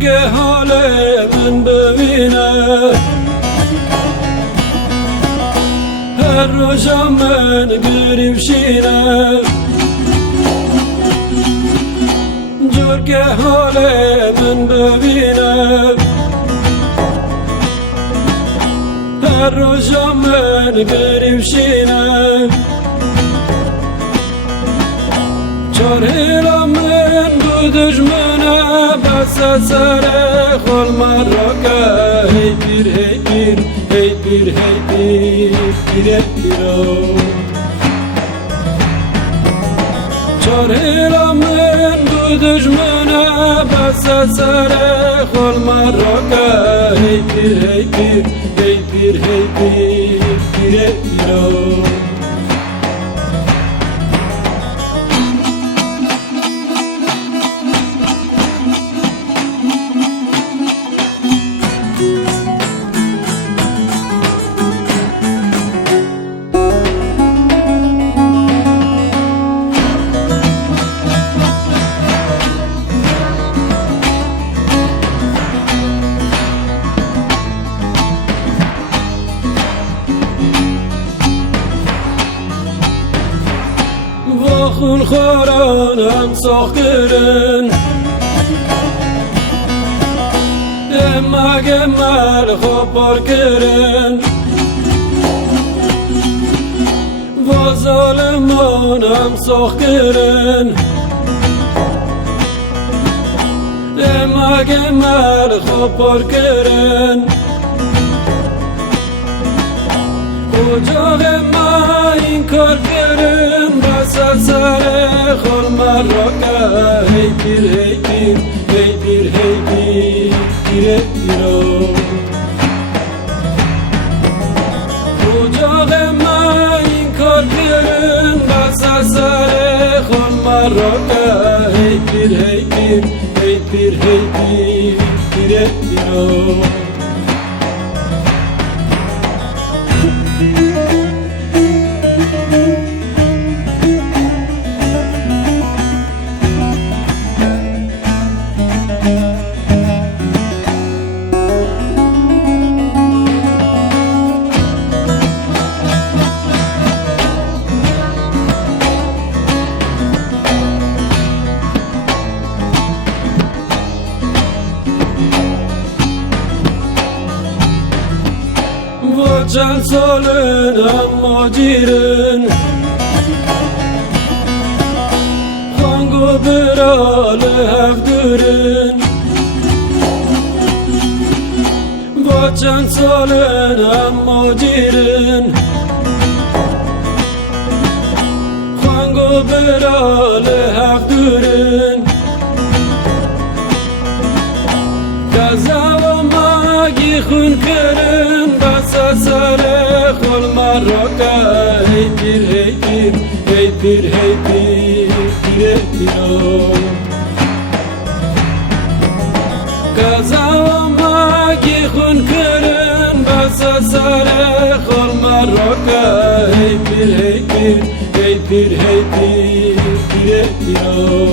که حال من ببینه هر روزم من گریب شینه جور که حال من ببینه هر روزم من گریب شینه چار هیلا من دو دشمنه بس سر خال مرکه هی پیر هی پیر هی پیر هی پیر پیر پیرو چار هیلا من دو دشمنه بس سر خال مرکه هی پیر هی پیر هی پیر هی پیر پیر پیرو خون خورانم ساخت کرن اما گمال خوب بار کرن و ظالمانم ساخت کرن اما گمال خوب بار کرن اجاق ما این کار کرن سر خال مرکه هی پیر هی پیر هی پیر هی پیر پیر پیرو اجاق ما این کار کرن بس سر خال مرکه هی پیر هی پیر هی پیر هی پیر پیر پیرو چند سالن اما جیرن خانگو برال هفدورن با چند سالن اما جیرن خانگو برال هفدورن گزا و ماگی خون کرن سر خال مرکه هی پیر هی پیر هی پیر هی پیر پیر پیرو گزا و ماگی خون کرن بس سر خال مرکه هی پیر هی پیر هی پیر هی پیر پیر پیرو